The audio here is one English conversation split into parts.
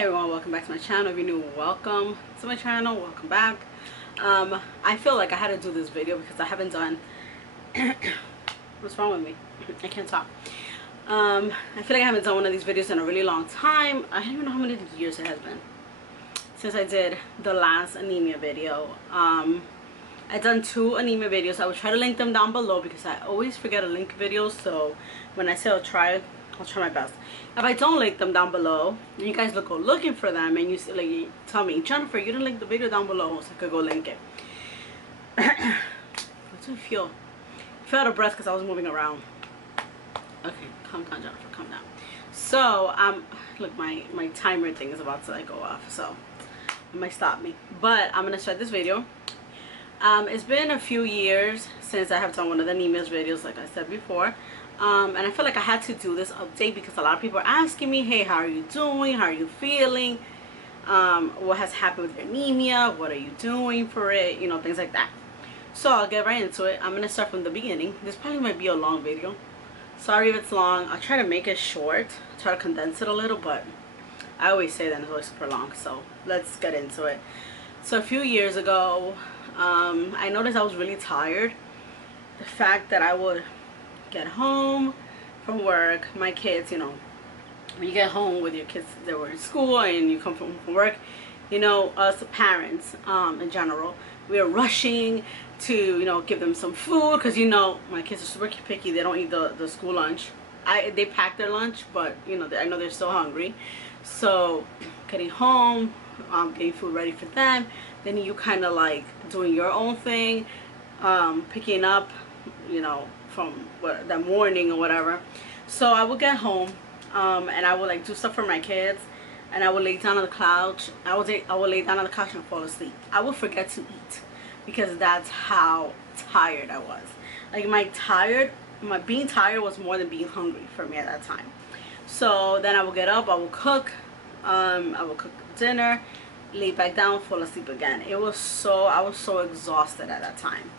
everyone, welcome back to my channel. If you're new, welcome to my channel, welcome back. I feel like I had to do this video because I haven't done what's wrong with me? I can't talk. I feel like I haven't done one of these videos in a really long time. I don't even know how many years it has been since I did the last anemia video. I've done 2 anemia videos. I will try to link them down below because I always forget to link videos, so when I say I'll try my best. If I don't link them down below, and you guys go looking for them, and you tell me, Jennifer, you didn't link the video down below, so I could go link it. What do I feel? I feel out of breath because I was moving around. Okay, calm down, Jennifer, calm down. So, look, my timer thing is about to go off, so it might stop me. But I'm gonna start this video. It's been a few years since I have done one of the anemia videos, like I said before. And I feel like I had to do this update because a lot of people are asking me, hey, how are you doing? How are you feeling? What has happened with your anemia? What are you doing for it? You know, things like that. So I'll get right into it. I'm going to start from the beginning. This probably might be a long video. Sorry if it's long. I'll try to make it short. Try to condense it a little, but I always say that it's always super long. So let's get into it. So a few years ago, I noticed I was really tired. The fact that I would get home from work, my kids, you know, when you get home with your kids, they were in school, and you come from work, you know, us parents in general, we are rushing to, you know, give them some food because, you know, my kids are super picky. They don't eat the school lunch. They pack their lunch, but, you know, I know they're still hungry. So getting home, getting food ready for them, then you kind of like doing your own thing, picking up, you know, from that morning or whatever. So I would get home, and I would like do stuff for my kids, and I would lay down on the couch. I would lay down on the couch and fall asleep. I would forget to eat because that's how tired I was. Like my being tired was more than being hungry for me at that time. So then I would get up, I would cook dinner, lay back down, fall asleep again. I was so exhausted at that time.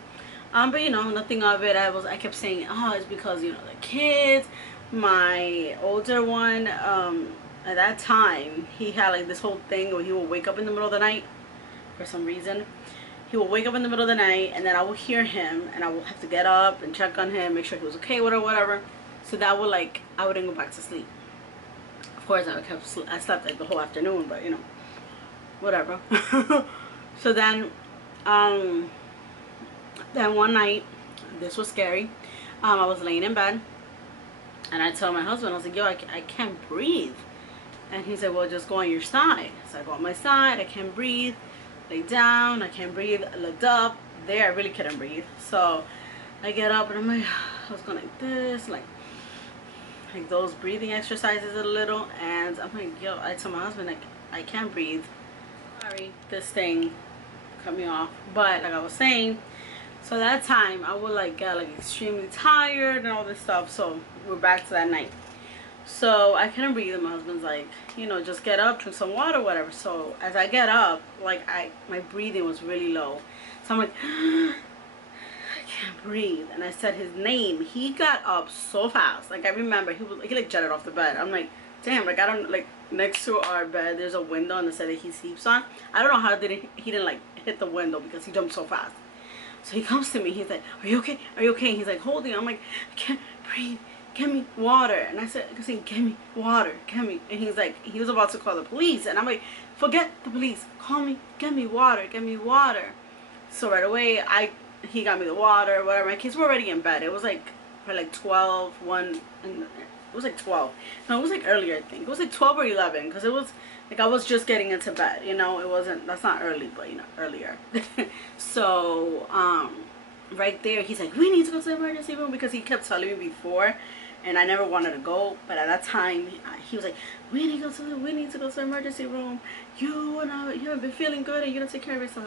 But you know, nothing of it. I kept saying, oh, it's because, you know, the kids. My older one, at that time, he had like this whole thing where he would wake up in the middle of the night for some reason. He would wake up in the middle of the night, and then I would hear him, and I would have to get up and check on him, make sure he was okay with or whatever. So that would I wouldn't go back to sleep. Of course, I slept like the whole afternoon, but you know, whatever. So then one night, this was scary. I was laying in bed, and I told my husband, I was like, yo, I can't breathe. And he said, well, just go on your side. So I go on my side, I can't breathe. Lay down, I can't breathe. I looked up, there I really couldn't breathe. So I get up, and I'm like, I was going like this, like those breathing exercises a little. And I'm like, yo, I told my husband, like, I can't breathe. Sorry, this thing cut me off. But like I was saying, so that time I would get extremely tired and all this stuff. So we're back to that night. So I couldn't breathe, and my husband's like, you know, just get up, drink some water, whatever. So as I get up, my breathing was really low. So I'm like, I can't breathe. And I said his name. He got up so fast. Like I remember he jetted off the bed. I'm like, damn, I don't, next to our bed there's a window on the side that he sleeps on. I don't know how he didn't hit the window because he jumped so fast. So he comes to me, he's like, are you okay? Are you okay? And he's like holding. I'm like, I can't breathe. Get me water. And I said, get me water. Get me. And he's like, he was about to call the police. And I'm like, forget the police. Call me. Get me water. Get me water. So right away, he got me the water, whatever. My kids were already in bed. It was probably 12, 1, and it was 12. No, it was earlier, I think. It was 12 or 11, because it was I was just getting into bed, you know. It wasn't, that's not early, but you know, earlier. So right there, he's like, we need to go to the emergency room, because he kept telling me before, and I never wanted to go. But at that time, he was like, we need to go to the emergency room. You haven't been feeling good, and you don't take care of yourself.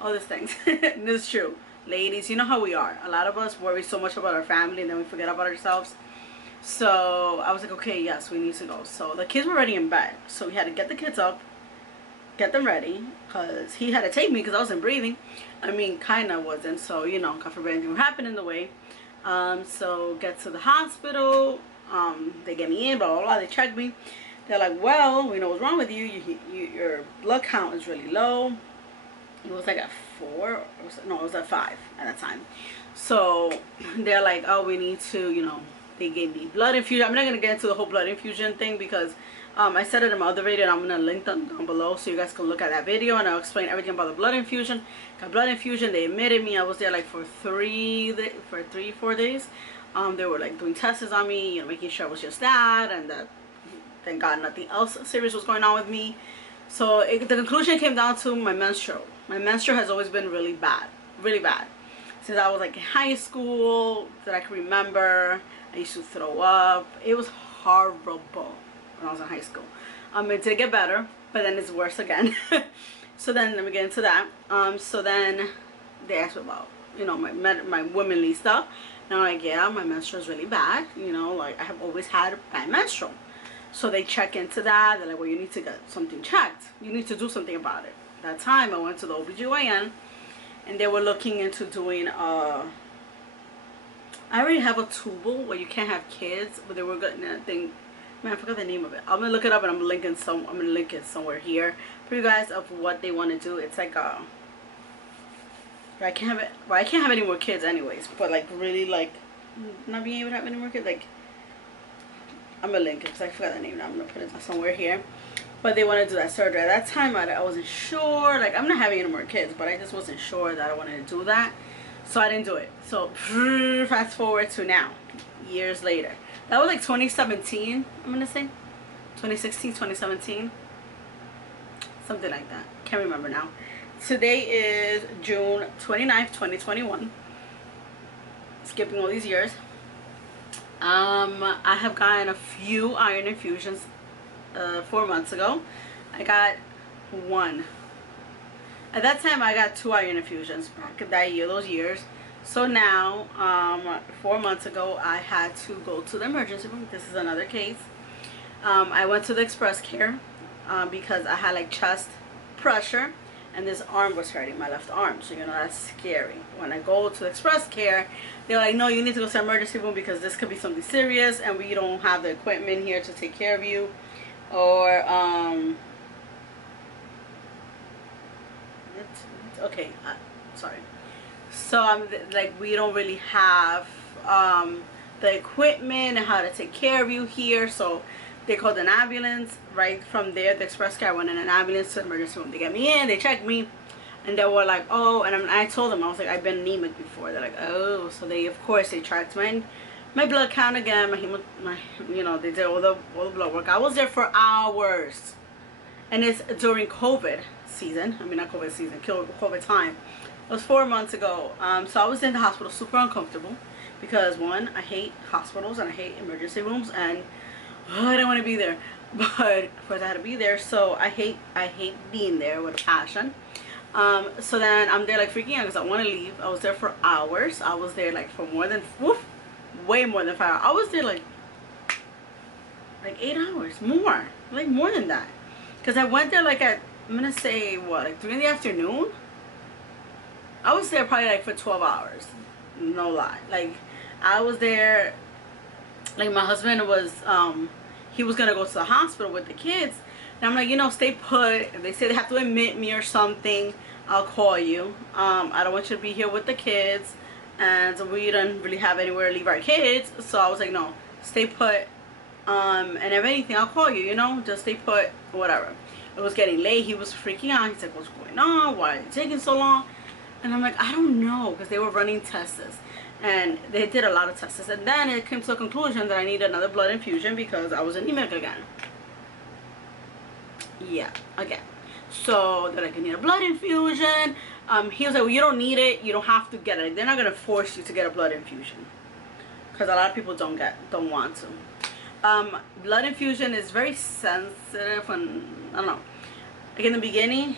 All these things. And it's true, ladies. You know how we are. A lot of us worry so much about our family, and then we forget about ourselves. So I was like, okay, yes, we need to go. So the kids were already in bed, so we had to get the kids up, get them ready, because he had to take me because I wasn't breathing. I mean, kind of wasn't. So, you know, God forbid anything would happen in the way. So get to the hospital. They get me in, blah, blah, blah. They check me. They're like, well, we know what's wrong with you. Your blood count is really low. It was like at 4, no, it was at 5 at that time. So they're like, oh, we need to, you know, they gave me blood infusion. I'm not going to get into the whole blood infusion thing because I said it in my other video, and I'm going to link them down below so you guys can look at that video, and I'll explain everything about the blood infusion. Got blood infusion. They admitted me. I was there like for 4 days. They were like doing tests on me, you know, making sure it was just that, and that, thank God, nothing else serious was going on with me. So the conclusion came down to my menstrual. My menstrual has always been really bad, since I was like in high school, that I can remember. I used to throw up. It was horrible when I was in high school. It did get better, but then it's worse again. So then let me get into that. So then they asked me about, you know, my womanly stuff, and I'm like, yeah, my menstrual is really bad. You know, like I have always had bad menstrual. So they check into that. They're like, well, you need to get something checked. You need to do something about it. That time I went to the OBGYN, and they were looking into doing I already have a tubal where you can't have kids, but they were getting that thing. Man, I forgot the name of it. I'm gonna look it up, and I'm gonna link it somewhere here for you guys of what they want to do. It's like I can't have it. Well, I can't have any more kids anyways, but like really like not being able to have any more kids, like I'm gonna link it because I forgot the name now. I'm gonna put it somewhere here. But they want to do that surgery. At that time, I wasn't sure. Like, I'm not having any more kids, but I just wasn't sure that I wanted to do that. So I didn't do it. So fast forward to now, years later. That was like 2017, I'm going to say. 2016, 2017. Something like that. Can't remember now. Today is June 29th, 2021. Skipping all these years. I have gotten a few iron infusions 4 months ago. I got 1. At that time I got 2 iron infusions back that year, those years. So now 4 months ago I had to go to the emergency room. This is another case. I went to the express care because I had like chest pressure, and this arm was hurting, my left arm. So you know, that's scary. When I go to the express care, they're like, no, you need to go to the emergency room because this could be something serious, and we don't have the equipment here to take care of you. Or okay, sorry. So I'm like, we don't really have the equipment and how to take care of you here. So they called an ambulance. Right from there, the express care, went in an ambulance to the emergency room. They get me in, they checked me, and they were like, oh, and I told them, I was like, I've been anemic before. They're like, oh. So they, of course, they tracked my blood count again, my you know, they did all the blood work. I was there for hours, and it's during COVID season. I mean, not COVID season, COVID time. It was 4 months ago. So I was in the hospital, super uncomfortable, because 1, I hate hospitals and I hate emergency rooms, and I don't want to be there. But of course I had to be there, so I hate being there with a passion. So then I'm there like freaking out because I want to leave. I was there for hours. I was there like for more than way more than 5 hours. I was there like 8 hours, more than that, because I went there like at, I'm gonna say what, like 3 in the afternoon. I was there probably like for 12 hours, no lie. Like I was there, like my husband was he was gonna go to the hospital with the kids, and I'm like, you know, stay put. If they say they have to admit me or something, I'll call you. I don't want you to be here with the kids, and we don't really have anywhere to leave our kids. So I was like, no, stay put. And if anything, I'll call you, you know, just stay put, whatever. It was getting late. He was freaking out. He's like, what's going on? Why are you taking so long? And I'm like, I don't know, because they were running tests, and they did a lot of tests, and then it came to a conclusion that I needed another blood infusion because I was anemic again. Yeah, again. So they're like, I need a blood infusion. He was like, well, you don't need it, you don't have to get it. They're not gonna force you to get a blood infusion, because a lot of people don't want to. Blood infusion is very sensitive, and I don't know. Like in the beginning,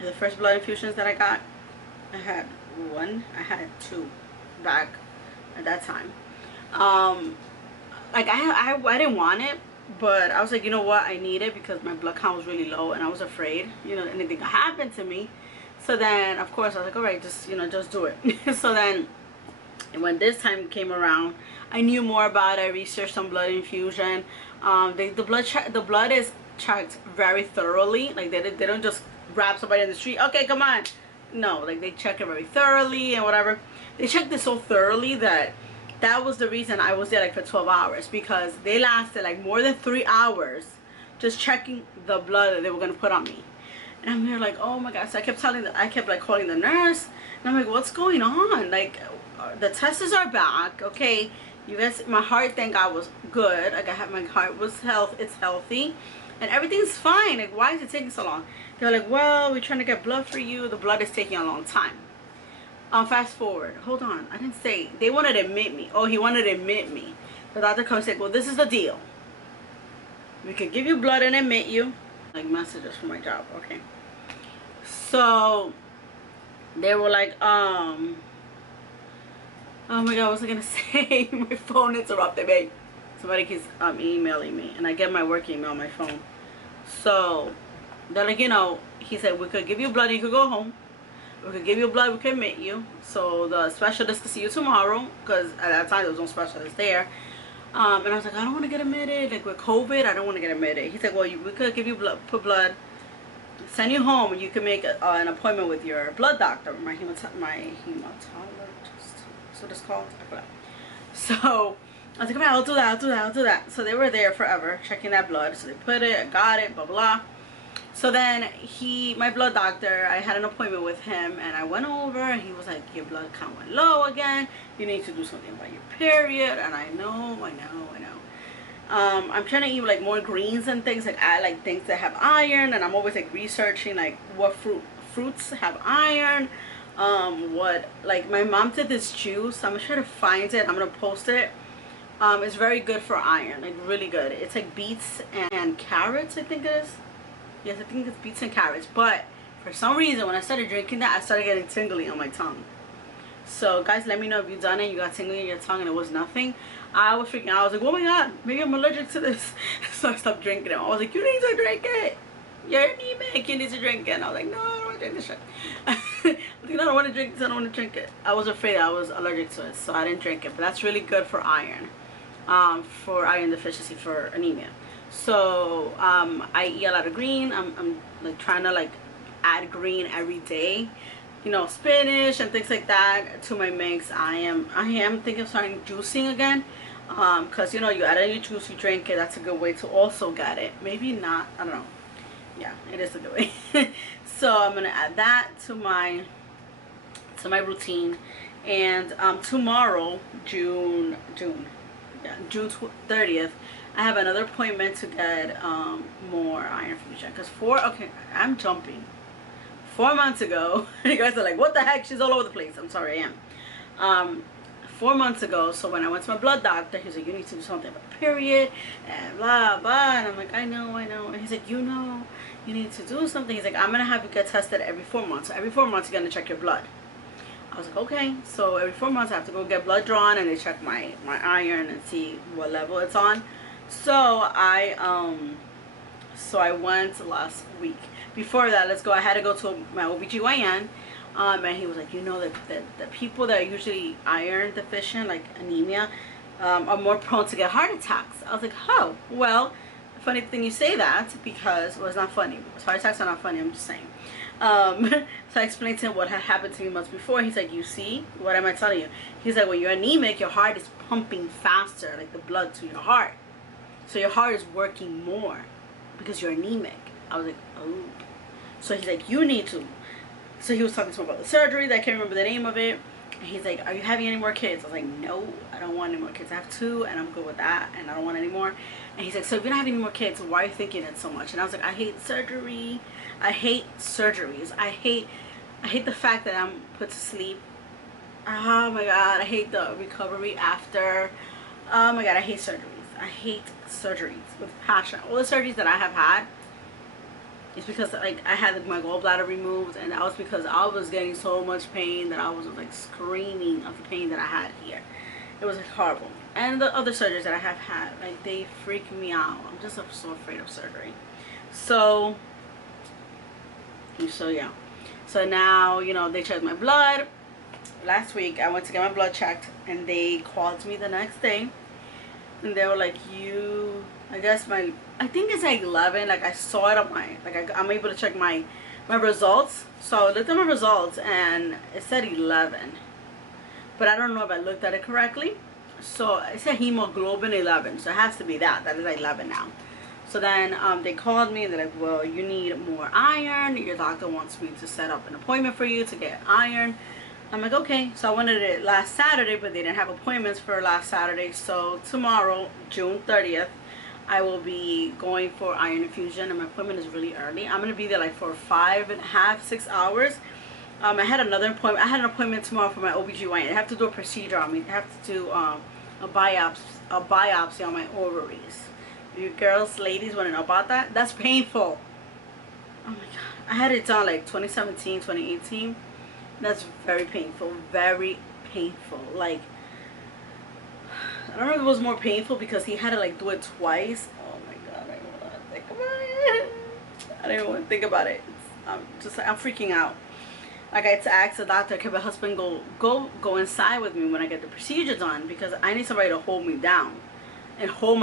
the first blood infusions that I got, I had 1, I had 2 back at that time. Like I didn't want it, but I was like, you know what, I need it because my blood count was really low, and I was afraid, you know, anything could happen to me. So then of course I was like, all right, just, you know, just do it. So then when this time came around, I knew more about it. I researched some blood infusion. The blood is checked very thoroughly. Like they don't just grab somebody in the street. Okay, come on. No, like they check it very thoroughly and whatever. They checked it so thoroughly that was the reason I was there like for 12 hours, because they lasted like more than 3 hours just checking the blood that they were gonna put on me. And I'm here like, oh my gosh. So I kept like calling the nurse, and I'm like, what's going on? Like, the tests are back, okay? You guys, my heart, thank God, was good. Like my heart was it's healthy, and everything's fine. Like, why is it taking so long? They're like, well, we're trying to get blood for you. The blood is taking a long time. Fast forward. Hold on. I didn't say. They wanted to admit me. Oh, he wanted to admit me. The doctor comes and said, well, this is the deal. We could give you blood and admit you. Like, messages for my job. Okay. So, they were like, oh my God, what was I going to say? My phone interrupted me. Somebody keeps emailing me. And I get my work email on my phone. So, they're like, you know, he said, we could give you blood, you could go home. We could give you blood, we could admit you. So the specialist could see you tomorrow, because at that time there was no specialist there. And I was like, I don't want to get admitted. Like with COVID, I don't want to get admitted. He said, well, we could give you blood, put blood, send you home, and you can make an appointment with your blood doctor, my hematologist. That's what it's called. I forgot. So I was like, okay, I'll do that. So they were there forever checking that blood. So they put it, I got it, blah blah. So then my blood doctor, I had an appointment with him, and I went over, and he was like, your blood count went low again. You need to do something about your period. And I know. I'm trying to eat like more greens and things. Like I like things that have iron, and I'm always like researching like what fruits have iron. What, like my mom did this juice. I'm gonna try to find it. I'm gonna post it. It's very good for iron, like really good. It's like beets and carrots, I think it is. Yes, I think it's beets and carrots. But for some reason, when I started drinking that, I started getting tingly on my tongue. So guys, let me know if you've done it. You got tingly in your tongue and it was nothing. I was freaking out. I was like, oh my God, maybe I'm allergic to this. So I stopped drinking it. I was like, you need to drink it. You're anemic. You need to drink it. And I was like, no, I don't want to drink this shit. I was like, no, I don't want to drink this. I don't want to drink it. I was afraid I was allergic to it, so I didn't drink it. But that's really good for iron deficiency, for anemia. So I eat a lot of green. I'm like trying to like add green every day, you know, spinach and things like that to my mix. I am thinking of starting juicing again, because you know, you add it in your juice, you drink it. That's a good way to also get it. Maybe not, I don't know. Yeah, it is a good way. So I'm gonna add that to my routine. And tomorrow, June 30th, I have another appointment to get more iron fusion. Because I'm jumping. 4 months ago, you guys are like, what the heck? She's all over the place. I'm sorry, I am. 4 months ago, so when I went to my blood doctor, he was like, you need to do something about the period, and blah, blah. And I'm like, I know. And he's like, you know, you need to do something. He's like, I'm going to have you get tested every 4 months. So every 4 months, you're going to check your blood. I was like, okay. So every 4 months, I have to go get blood drawn, and they check my iron and see what level it's on. So I went last week. Before that, I had to go to my OBGYN. And he was like, you know, that the people that are usually iron deficient, like anemia, are more prone to get heart attacks. I was like, oh, well, funny thing you say that, because, well, it's not funny. Heart attacks are not funny, I'm just saying. So I explained to him what had happened to me months before. He's like, you see, what am I telling you? He's like, when you're anemic, your heart is pumping faster, like the blood to your heart. So your heart is working more because you're anemic. I was like, oh. So he's like, you need to. So he was talking to me about the surgery that I can't remember the name of it. And he's like, are you having any more kids? I was like, no, I don't want any more kids. I have 2 and I'm good with that, and I don't want any more. And he's like, so if you don't have any more kids, why are you thinking it so much? And I was like, I hate surgery. I hate surgeries. I hate the fact that I'm put to sleep. Oh my God, I hate the recovery after. Oh my God, I hate surgeries. I hate surgeries with passion. All the surgeries that I have had, it's because like I had my gallbladder removed, and that was because I was getting so much pain that I was like screaming of the pain that I had here. It was like horrible. And the other surgeries that I have had, like, they freak me out. I'm just so afraid of surgery. So yeah. So now, you know, they checked my blood. Last week I went to get my blood checked, and they called me the next day, and they were like, you I guess I think it's like 11. Like I saw it on my, like I'm able to check my results. So I looked at my results and it said 11. But I don't know if I looked at it correctly. So it said hemoglobin 11. So it has to be that. That is 11 now. So then they called me and they're like, well, you need more iron. Your doctor wants me to set up an appointment for you to get iron. I'm like, okay. So I wanted it last Saturday, but they didn't have appointments for last Saturday. So tomorrow, June 30th, I will be going for iron infusion, and my appointment is really early. I'm going to be there like for 5.5, 6 hours. I had another appointment. I had an appointment tomorrow for my OBGYN. I have to do a procedure on me. I have to do a biopsy on my ovaries. You girls, ladies want to know about that? That's painful. Oh my god. I had it done like 2017, 2018. That's very painful. Very painful. Like, I don't know if it was more painful because he had to like do it twice. Oh my god, I don't want to think about it. I don't even want to think about it. I'm freaking out. Like I had to ask the doctor, can my husband go inside with me when I get the procedure done, because I need somebody to hold me down and hold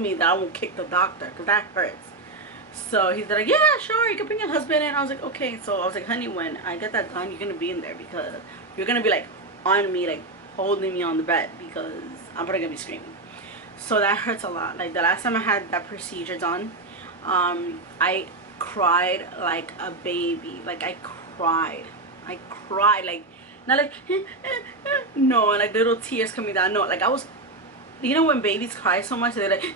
me that I won't kick the doctor, because that hurts. So he's like, yeah, sure, you can bring your husband in. I was like, okay. So I was like, honey, when I get that done, you're gonna be in there, because you're gonna be like on me, like holding me on the bed, because I'm probably gonna be screaming. So that hurts a lot. Like the last time I had that procedure done, I cried like a baby. Like I cried, like not like no, like little tears coming down. No, like I was, you know when babies cry so much they're like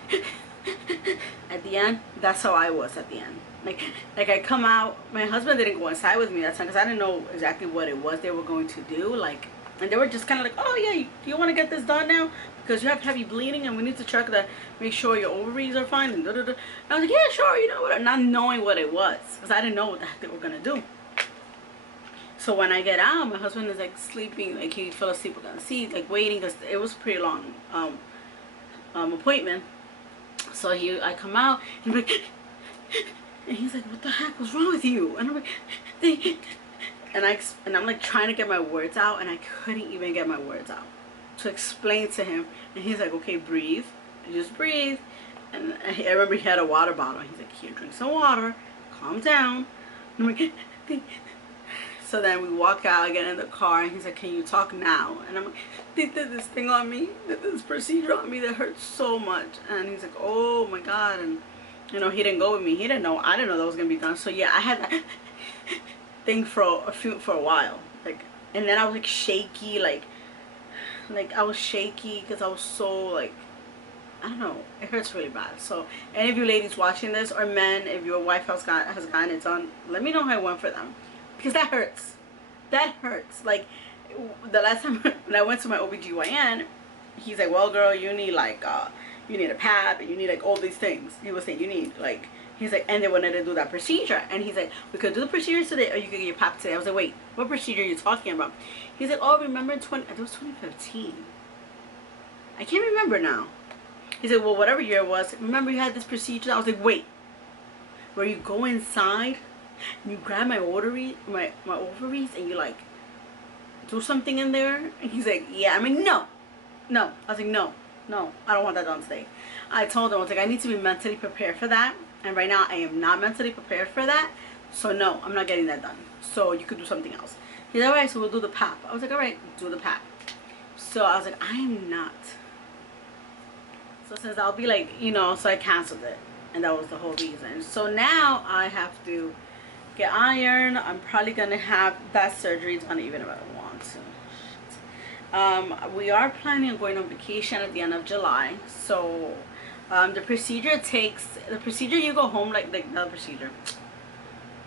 at the end. That's how I was at the end. Like I come out. My husband didn't go inside with me that time because I didn't know exactly what it was they were going to do. Like, and they were just kind of like, oh yeah, do you want to get this done now because you have heavy bleeding and we need to check that, make sure your ovaries are fine, and and I was like, yeah, sure, you know what, not knowing what it was because I didn't know what the heck they were gonna do. So when I get out, my husband is like sleeping, like he fell asleep on the seat, like waiting, because it was a pretty long appointment. So I come out and I'm like, and he's like, what the heck was wrong with you? And I'm like, and I'm like trying to get my words out, and I couldn't even get my words out to explain to him. And he's like, okay, breathe, just breathe. And I remember he had a water bottle. He's like, here, drink some water, calm down. And I'm like, so then we walk out, get in the car, and he's like, can you talk now? And I'm like, they did this thing on me, they did this procedure on me that hurts so much. And he's like, oh my god. And you know, he didn't go with me. He didn't know. I didn't know that was gonna be done. So yeah, I had that thing for a while. Like, and then I was like shaky, like I was shaky because I was so like, I don't know, it hurts really bad. So any of you ladies watching this, or men, if your wife has gotten it done, let me know how it went for them, because that hurts. That hurts. Like the last time when I went to my OBGYN, he's like, well girl, you need like you need a pap, and you need like all these things. He was saying you need like, he's like, and they wanted to do that procedure, and he's like, we could do the procedure today, or you could get your pap today. I was like, wait, what procedure are you talking about? He's like, oh, remember it was 2015. I can't remember now. He said, well, whatever year it was, remember you had this procedure? I was like, wait, where you go inside and you grab my ovaries, my ovaries, and you like do something in there? And he's like, yeah. I'm like, no. I was like, no, I don't want that done today. I told him, I was like, I need to be mentally prepared for that, and right now I am not mentally prepared for that, so no, I'm not getting that done. So you could do something else. He's like, all right, so we'll do the pap. I was like, all right, do the pap. So I was like, I am not. So since I'll be like, you know, so I canceled it, and that was the whole reason. So now I have to get iron. I'm probably gonna have that surgery done even if I don't want to. We are planning on going on vacation at the end of July. So the procedure you go home like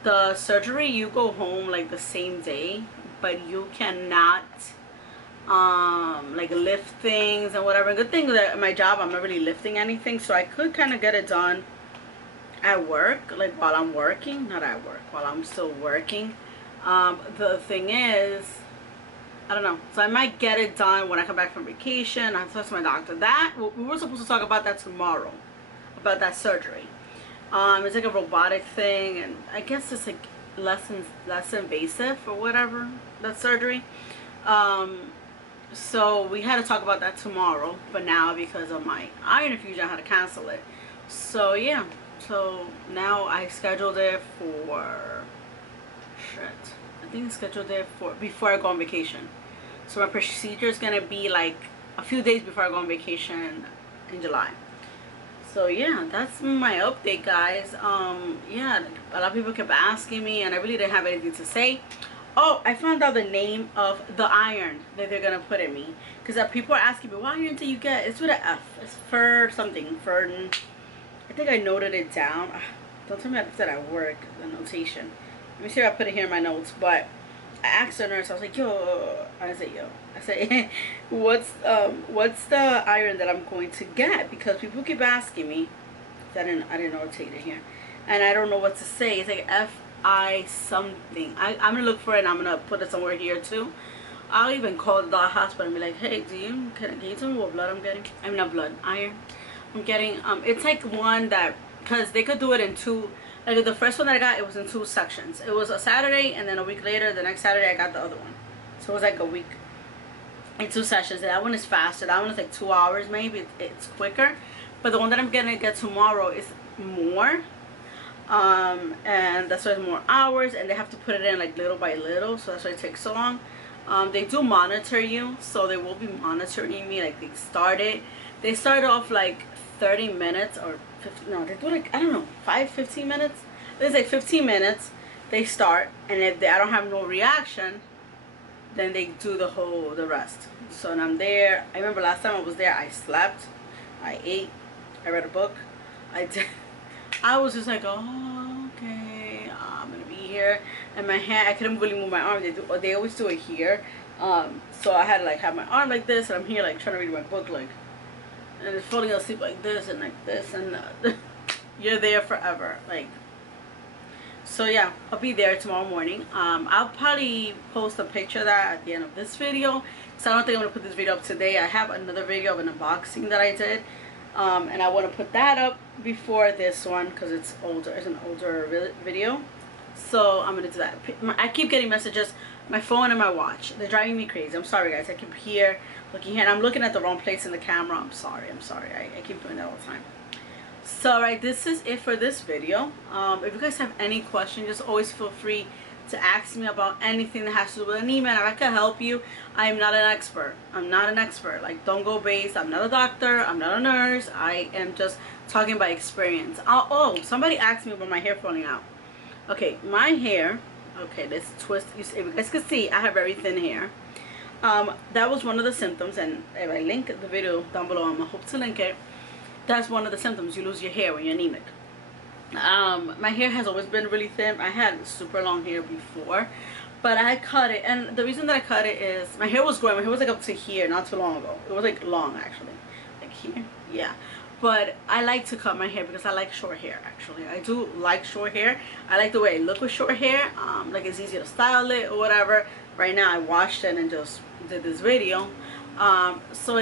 the surgery you go home like the same day, but you cannot like lift things and whatever. Good thing that at my job I'm not really lifting anything, so I could kind of get it done at work, like while I'm working, not at work, while I'm still working. The thing is, I don't know, so I might get it done when I come back from vacation. I talked to my doctor. That we were supposed to talk about that tomorrow, about that surgery. It's like a robotic thing, and I guess it's like less invasive or whatever, that surgery. So we had to talk about that tomorrow, but now because of my iron infusion I had to cancel it. So yeah, so now I scheduled it for, shit, I think I scheduled it for before I go on vacation. So my procedure is gonna be like a few days before I go on vacation in July. So yeah, that's my update, guys. Yeah, a lot of people kept asking me, and I really didn't have anything to say. Oh, I found out the name of the iron that they're gonna put in me, because people are asking me, what iron do you get? It's with an F. It's for something. Fern. I think I noted it down. Don't tell me I said at work, the notation. Let me see if I put it here in my notes. But I asked the nurse, I was like, yo, I said, yo. I said, what's the iron that I'm going to get? Because people keep asking me. I didn't notate it here. And I don't know what to say. It's like F-I something. I'm going to look for it, and I'm going to put it somewhere here too. I'll even call the hospital and be like, hey, can you tell me what blood I'm getting? I mean, not blood, iron. I'm getting, it's like one that, because they could do it in two, like the first one that I got, it was in two sections. It was a Saturday, and then a week later, the next Saturday, I got the other one. So it was like a week in two sessions. That one is faster. That one is like 2 hours maybe. It's quicker. But the one that I'm gonna get tomorrow is more. And that's why it's more hours, and they have to put it in like little by little, so that's why it takes so long. They do monitor you, so they will be monitoring me. Like they start off like 30 minutes or 50, no, they do like, I don't know, 15 minutes. It's like 15 minutes they start, and if I don't have no reaction, then they do the rest. So when I'm there, I remember last time I was there, I slept, I ate, I read a book, I was just like, oh, okay, I'm gonna be here. And my hand, I couldn't really move my arm. They always do it here. So I had to like have my arm like this, and I'm here like trying to read my book, like, and it's falling asleep like this and like this, and you're there forever, like. So yeah, I'll be there tomorrow morning. I'll probably post a picture of that at the end of this video, so I don't think I'm gonna put this video up today. I have another video of an unboxing that I did, and I want to put that up before this one because it's older. It's an older video, so I'm gonna do that. I keep getting messages, my phone and my watch, they're driving me crazy. I'm sorry, guys. I keep looking here, and I'm looking at the wrong place in the camera. I'm sorry. I keep doing that all the time. So right, this is it for this video. If you guys have any questions, just always feel free to ask me about anything that has to do with anemia, and if I can help you. I am not an expert. I'm not an expert. Like, don't go based. I'm not a doctor. I'm not a nurse. I am just talking by experience. Oh, somebody asked me about my hair falling out. Okay, my hair. Okay, this twist. If you guys can see, I have very thin hair. That was one of the symptoms, and if I link the video down below, I'm gonna hope to link it. That's one of the symptoms. You lose your hair when you're anemic. My hair has always been really thin. I had super long hair before, but I cut it, and the reason that I cut it is my hair was growing. My hair was like up to here not too long ago. It was like long, actually, like here, yeah. But I like to cut my hair because I like short hair. Actually, I do like short hair. I like the way I look with short hair. Like, it's easy to style it or whatever. Right now I washed it and just did this video. So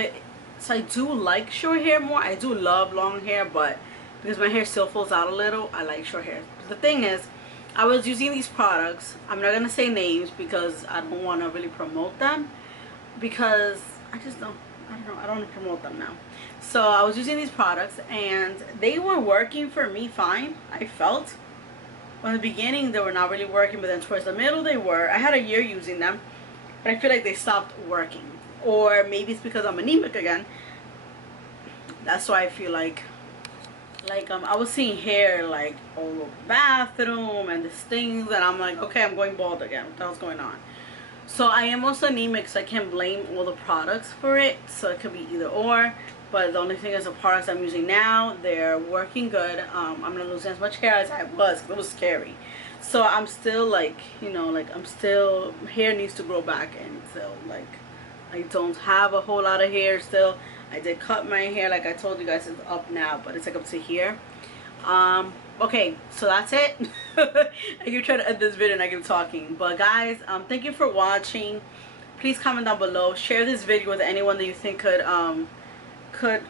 I do like short hair more. I do love long hair, but because my hair still falls out a little, I like short hair. But the thing is, I was using these products. I'm not gonna say names because I don't want to really promote them, because I don't want to promote them now. So I was using these products, and they were working for me fine, I felt. But in the beginning they were not really working, but then towards the middle they were. I had a year using them, but I feel like they stopped working. Or maybe it's because I'm anemic again. That's why I feel like I was seeing hair like all over the bathroom and these things, and I'm like, okay, I'm going bald again. What the hell's going on? So I am also anemic, so I can't blame all the products for it. So it could be either or. But the only thing is, the products I'm using now, they're working good. I'm not losing as much hair as I was, because it was scary. So I'm still like, you know, like hair needs to grow back, and so like I don't have a whole lot of hair still. I did cut my hair, like I told you guys, it's up now, but it's like up to here. Okay, so that's it. I keep trying to end this video and I keep talking. But guys, thank you for watching. Please comment down below. Share this video with anyone that you think could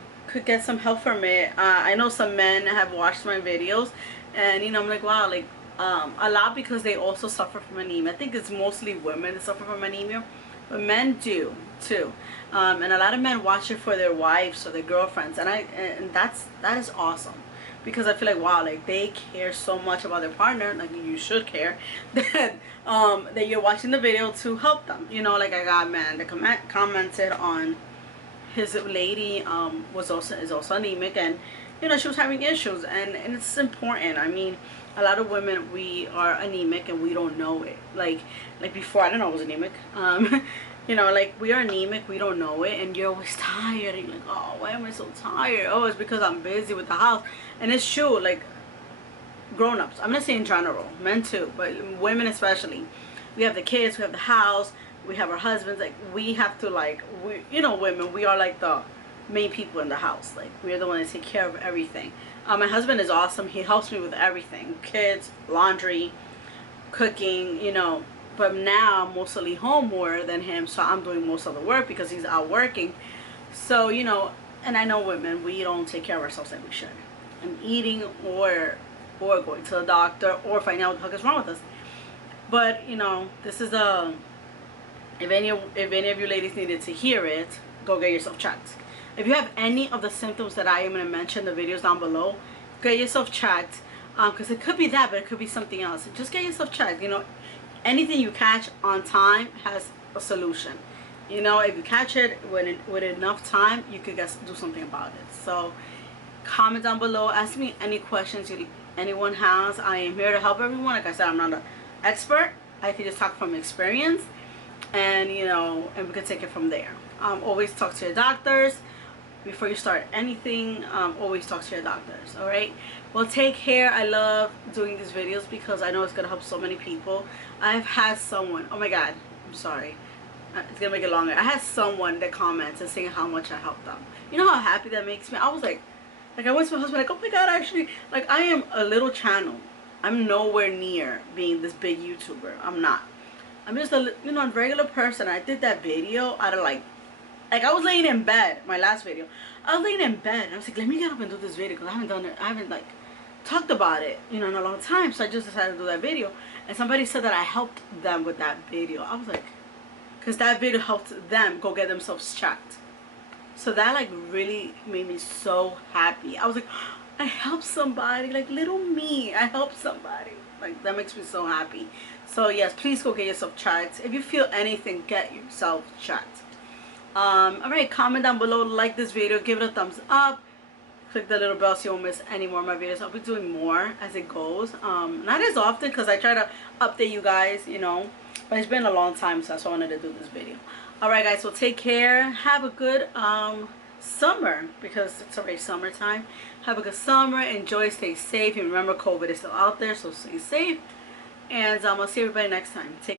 get some help from it. I know some men have watched my videos, and you know, I'm like, wow, like a lot, because they also suffer from anemia. I think it's mostly women that suffer from anemia, but men do too. And a lot of men watch it for their wives or their girlfriends, and that is awesome, because I feel like, wow, like they care so much about their partner, like you should care, that that you're watching the video to help them. You know, like I got a man that commented on his lady is also anemic, and you know, she was having issues, and it's important. I mean, a lot of women, we are anemic and we don't know it. Like before, I didn't know I was anemic. You know, like we are anemic, we don't know it, and you're always tired, and you're like, oh, why am I so tired? Oh, it's because I'm busy with the house. And it's true, like grown-ups, I'm not saying in general, men too, but women especially, we have the kids, we have the house, we have our husbands, like we have to, like, we, you know, women, we are like the main people in the house. Like we're the ones that take care of everything. My husband is awesome. He helps me with everything, kids, laundry, cooking, you know. But now I'm mostly home more than him, so I'm doing most of the work because he's out working. So, you know, and I know women, we don't take care of ourselves like we should. And eating or going to the doctor or finding out what the heck is wrong with us. But, you know, this is a, if any of you ladies needed to hear it, go get yourself checked. If you have any of the symptoms that I am going to mention in the videos down below, get yourself checked. Because it could be that, but it could be something else. Just get yourself checked. You know, anything you catch on time has a solution. You know, if you catch it with enough time, you could do something about it. So comment down below, ask me any questions anyone has. I am here to help everyone. Like I said, I'm not an expert. I can just talk from experience, and you know, and we can take it from there. Always talk to your doctors before you start anything. Always talk to your doctors. All right, well, take care. I love doing these videos because I know it's gonna help so many people. I've had someone, oh my god, I'm sorry, it's gonna make it longer. I had someone that comments and saying how much I helped them. You know how happy that makes me? I was like I went to my husband, like, oh my god, actually, like, I am a little channel. I'm nowhere near being this big YouTuber. I'm not. I'm just a, you know, a regular person. I did that video out of like I was laying in bed, my last video. I was laying in bed and I was like, let me get up and do this video because I haven't done it. I haven't like talked about it, you know, in a long time. So I just decided to do that video. And somebody said that I helped them with that video. I was like, because that video helped them go get themselves checked. So that like really made me so happy. I was like, I helped somebody, like little me. I helped somebody. Like that makes me so happy. So yes, please go get yourself checked. If you feel anything, get yourself checked. Alright, comment down below, like this video, give it a thumbs up, click the little bell so you won't miss any more of my videos. I'll be doing more as it goes, not as often because I try to update you guys, you know, but it's been a long time, so that's why I wanted to do this video. Alright guys, so take care, have a good summer, because it's already summertime. Have a good summer, enjoy, stay safe, and remember COVID is still out there, so stay safe, and I'll see everybody next time. Take